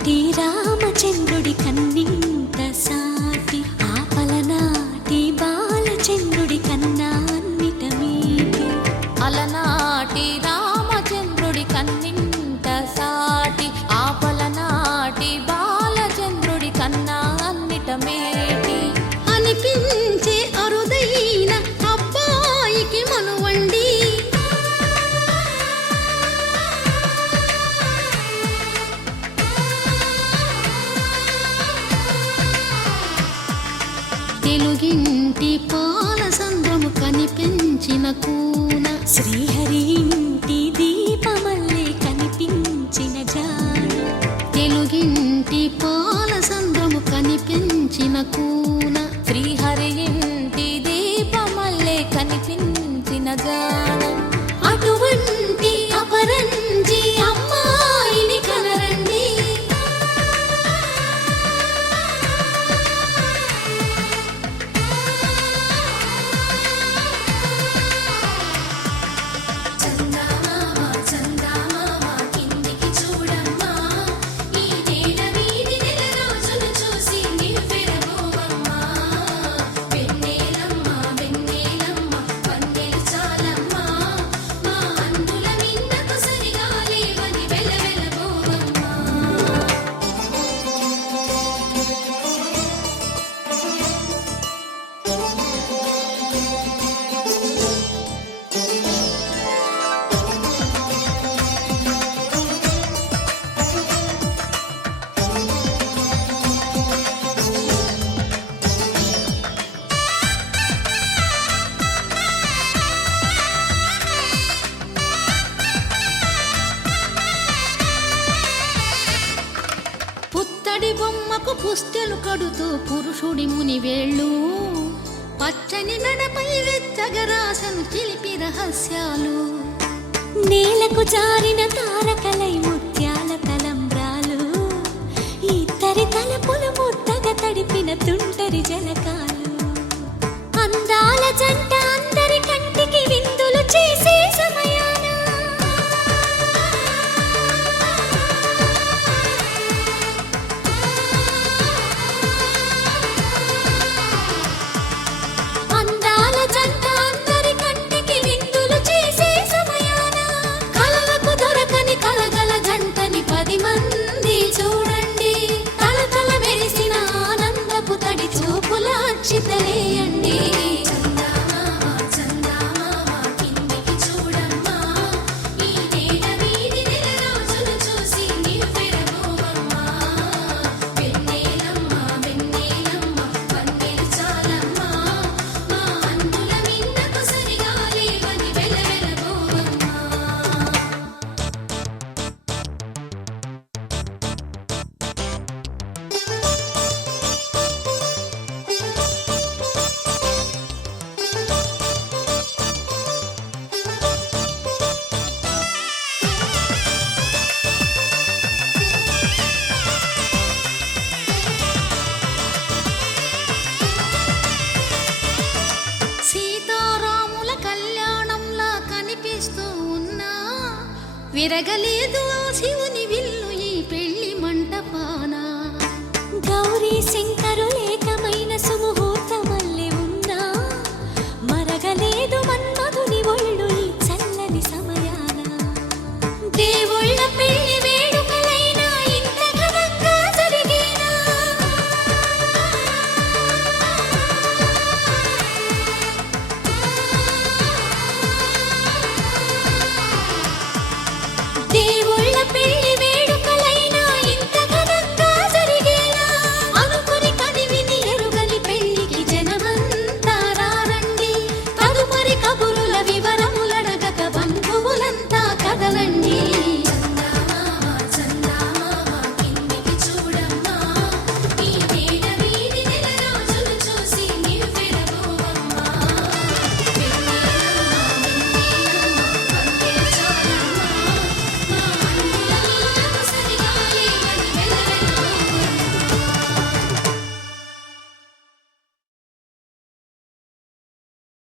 అలనాటి రామచంద్రుడి కన్నింత సాటి ఆపలనాటి బాలచంద్రుడి కన్నా అన్నిట మీటి. అలనాటి రామచంద్రుడి కన్నింత సాటి ఆపలనాటి బాలచంద్రుడి కన్నా అన్నిట మేటి అనిపించే అరుదైన అబ్బాయికి మనువండి. తెలుగింటి పాలసంద్రము కనిపించిన కూన శ్రీహరి ఇంటి దీపమల్లే కనిపించిన జాడ. తెలుగింటి పాలసంద్రము కనిపించిన కూన శ్రీహరి ఇంటి దీపమల్లే కనిపించిన జాడ. అటువంటి అపరంజి అమ్మాయిని కనరండి. పుత్తడి బొమ్మకు పుస్తెలు కడుతూ పురుషుడి ముని వేళ్ళు పచ్చని మెడపై వెచ్చగరాసను చిలిపి రహస్యాలు. నేలకు జారిన తారకలై ముత్యాల తలంబ్రాలు ఇద్దరి తలపులు ముద్దగా తడిపిన తుంటరి జలకాలు. అందాల జంట అందరి కంటికి విందులు చేసే సమయాన చితలేయండి. సీతారాముల కళ్యాణంలా కనిపిస్తూ ఉన్నా విరగలేదు